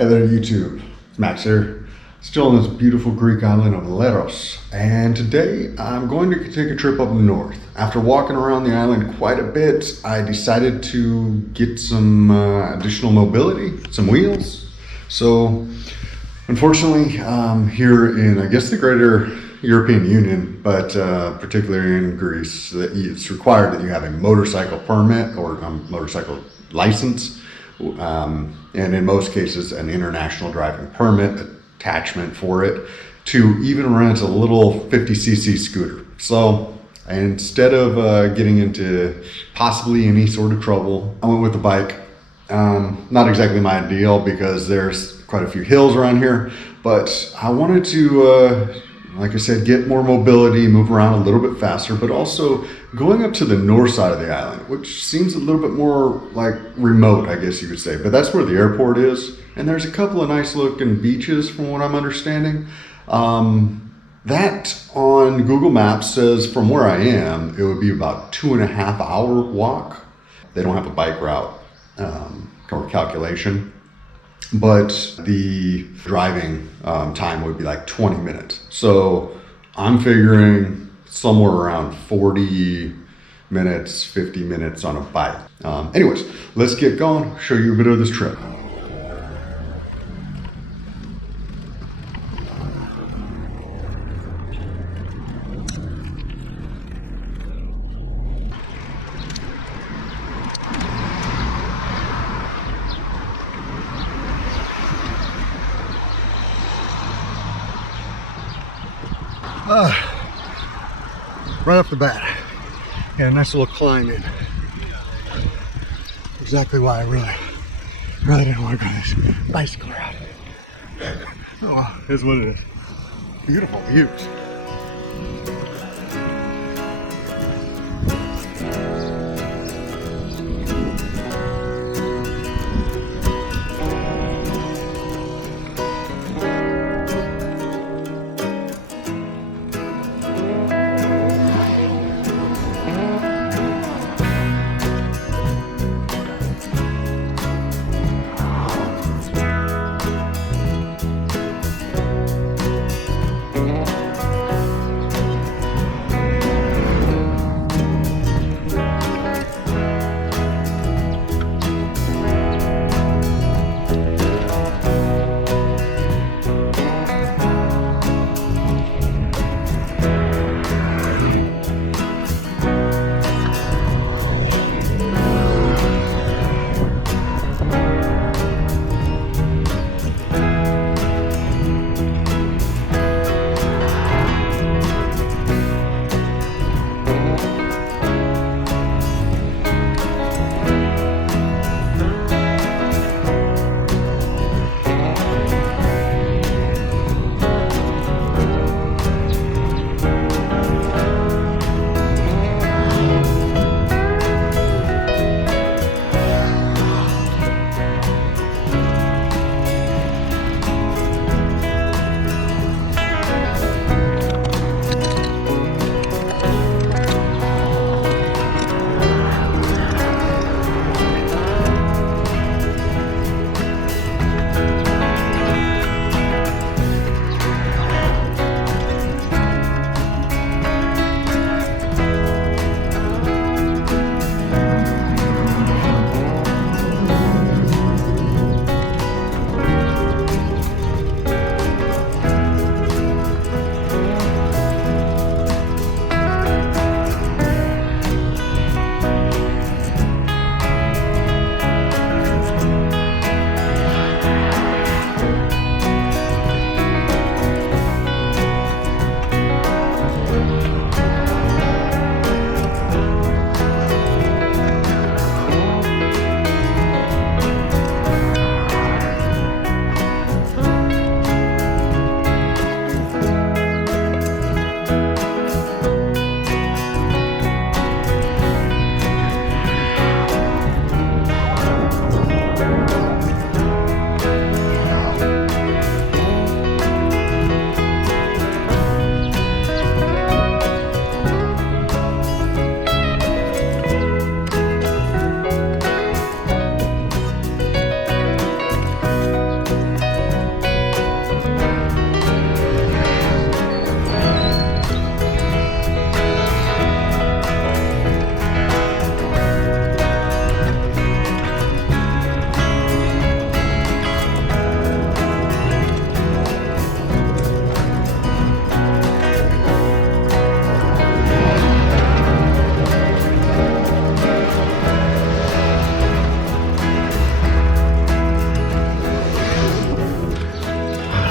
Hey there, YouTube. It's Max here, still on this beautiful Greek island of Leros. And today I'm going to take a trip up north. After walking around the island quite a bit, I decided to get some additional mobility, some wheels. So, unfortunately, here in, I guess, the greater European Union, but particularly in Greece, it's required that you have a motorcycle permit or a motorcycle license. And in most cases, an international driving permit attachment for it to even rent a little 50cc scooter. So instead of getting into possibly any sort of trouble, I went with the bike. Not exactly my ideal because there's quite a few hills around here, but I wanted to, like I said, get more mobility, move around a little bit faster, but also going up to the north side of the island, which seems a little bit more like remote, I guess you could say, but that's where the airport is. And there's a couple of nice looking beaches from what I'm understanding. That on Google Maps says from where I am, it would be about 2.5 hour walk. They don't have a bike route or calculation, but the driving time would be like 20 minutes. So I'm figuring somewhere around 40 minutes, 50 minutes on a bike. Anyways, let's get going, show you a bit of this trip. Right off the bat, yeah, a nice little climb in. Exactly why I really didn't want to go this bicycle route. Oh well, here's what it is. Beautiful views.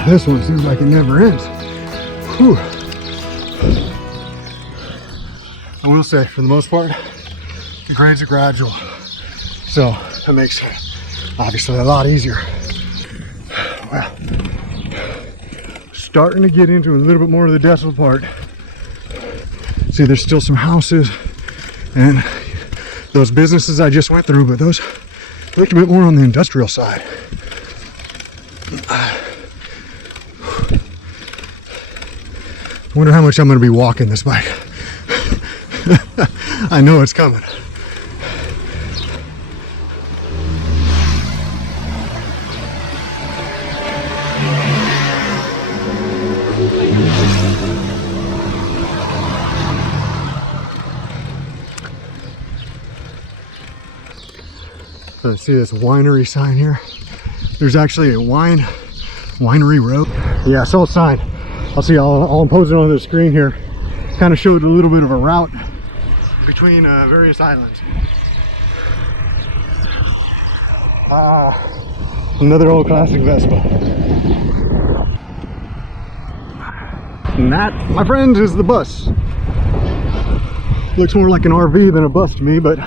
This one seems like it never ends. Whew. I will say, for the most part, the grades are gradual. So that makes it obviously a lot easier. Wow. Starting to get into a little bit more of the desolate part. See, there's still some houses and those businesses I just went through, but those look a bit more on the industrial side. I wonder how much I'm going to be walking this bike. I know it's coming. So see this winery sign here? There's actually a winery road. Yeah, I saw a sign. I'll impose it on the screen here. Kind of showed a little bit of a route between various islands. Another old classic Vespa. And that, my friends, is the bus. Looks more like an RV than a bus to me, but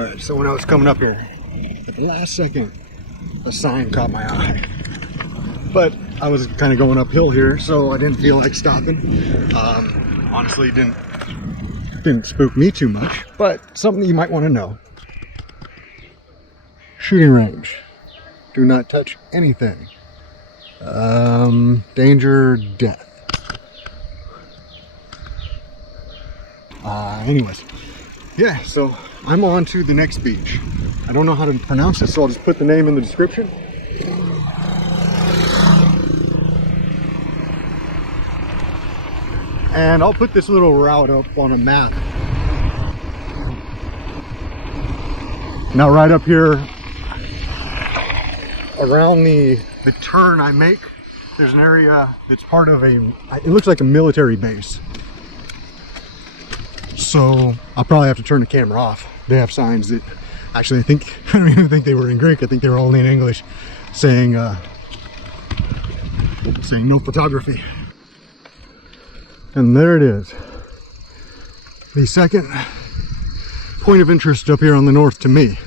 All right, so when I was coming uphill, at the last second, a sign caught my eye. But I was kind of going uphill here, so I didn't feel like stopping. Honestly, it didn't spook me too much, but something you might want to know. Shooting range. Do not touch anything. Danger, death. Anyways, yeah, so I'm on to the next beach. I don't know how to pronounce it, so I'll just put the name in the description. And I'll put this little route up on a map. Now right up here, around the turn I make, there's an area that's part of it looks like a military base. So I'll probably have to turn the camera off. They have signs that, actually I don't even think they were in Greek, I think they were all in English, saying no photography. And there it is. The second point of interest up here on the north to me.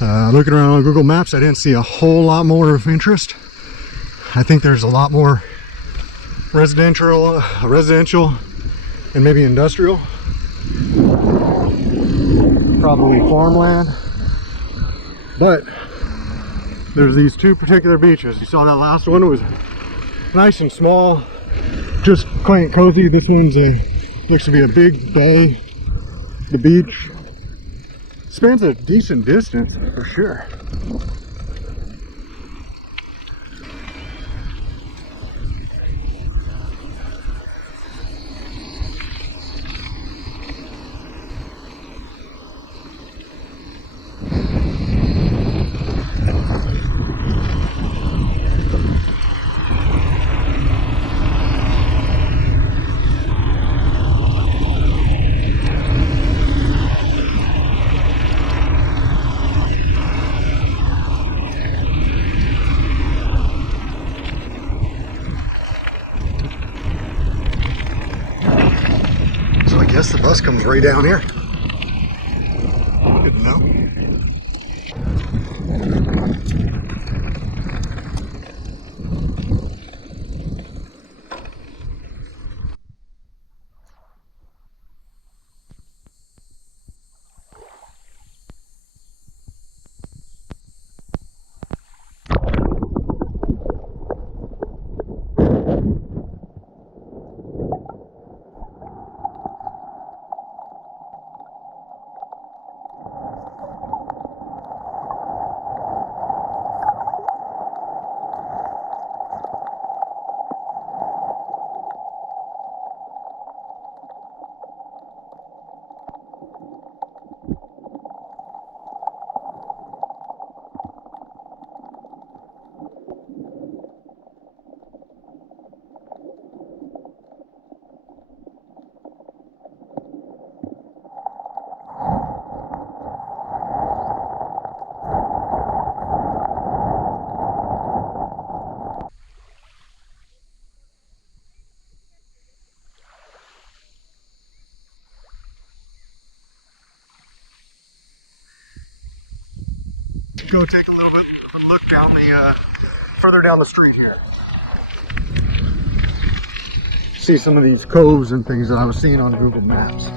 Looking around on Google Maps, I didn't see a whole lot more of interest. I think there's a lot more residential and maybe industrial. Probably farmland. But there's these two particular beaches. You saw that last one, it was nice and small, just quite cozy. This one's looks to be a big bay. The beach spans a decent distance for sure. So I guess the bus comes right down here. Good to know. Go take a little bit of a look down further down the street here. See some of these coves and things that I was seeing on Google Maps.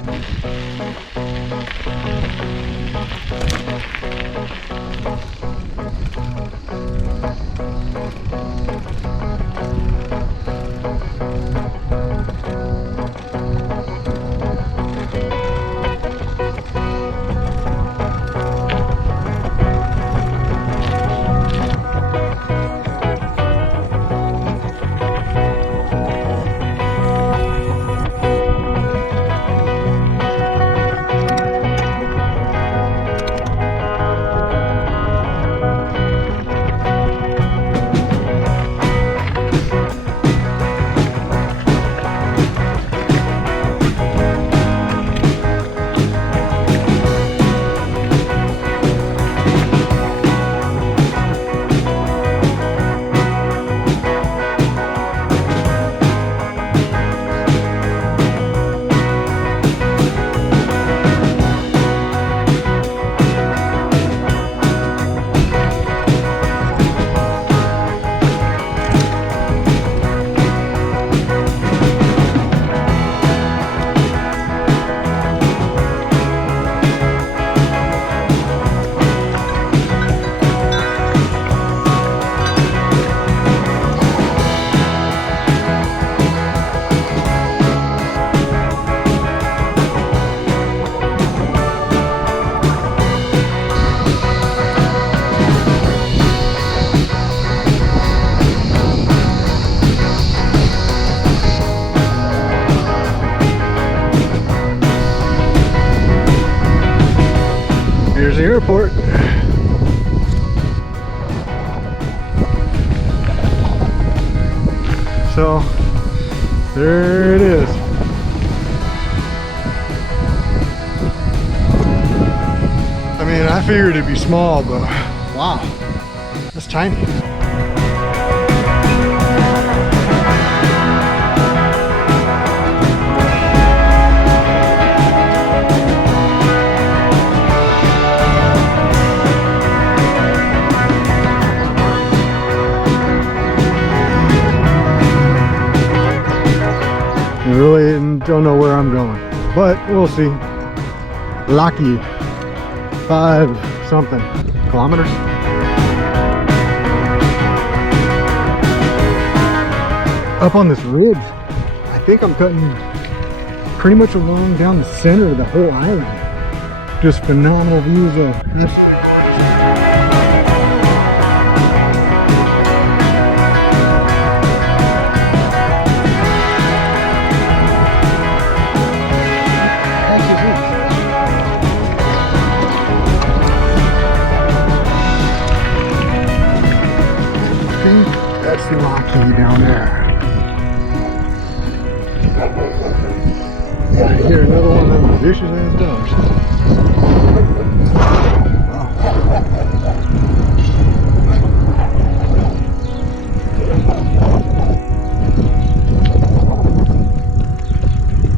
There's the airport. So there it is. I mean, I figured it'd be small, but wow, that's tiny. I really don't know where I'm going, but we'll see. Lucky 5 something kilometers. Up on this ridge, I think I'm cutting pretty much along down the center of the whole island. Just phenomenal views of this. That's the Rocky down there. Yeah, I hear another one of them vicious ass dogs.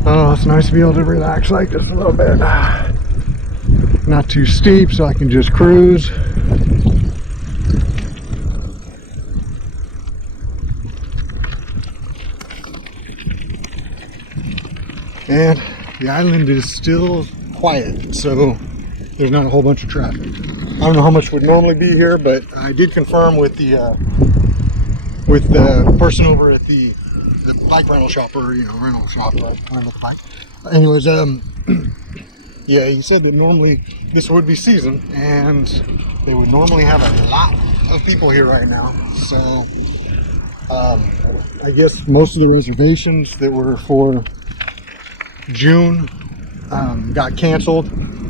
Oh, it's nice to be able to relax like this a little bit. Not too steep, so I can just cruise. And the island is still quiet, so there's not a whole bunch of traffic. I don't know how much would normally be here, but I did confirm with the person over at the bike rental shop, or rental shop, rental bike. Anyways, yeah, he said that normally this would be season, and they would normally have a lot of people here right now. So I guess most of the reservations that were for June got canceled,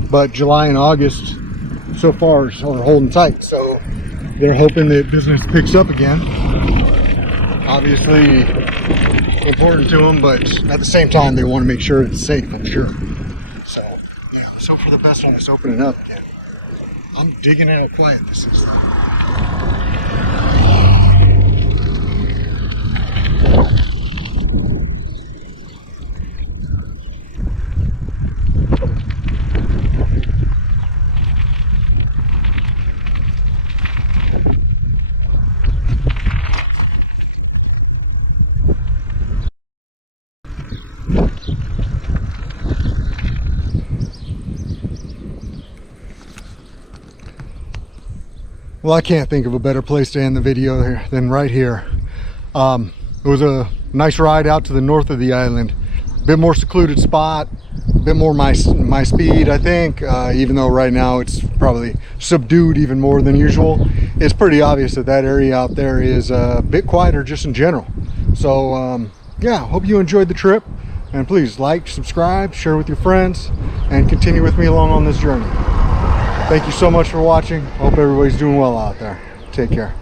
but July and August so far are holding tight, so they're hoping that business picks up again. Obviously important to them, but at the same time they want to make sure it's safe, I'm sure. So yeah, let's hope for the best on this opening up again. I'm digging out how quiet this is. Well, I can't think of a better place to end the video here than right here. It was a nice ride out to the north of the island. A bit more secluded spot, a bit more my speed, I think, even though right now it's probably subdued even more than usual. It's pretty obvious that that area out there is a bit quieter just in general. So yeah, hope you enjoyed the trip, and please like, subscribe, share with your friends, and continue with me along on this journey. Thank you so much for watching. Hope everybody's doing well out there. Take care.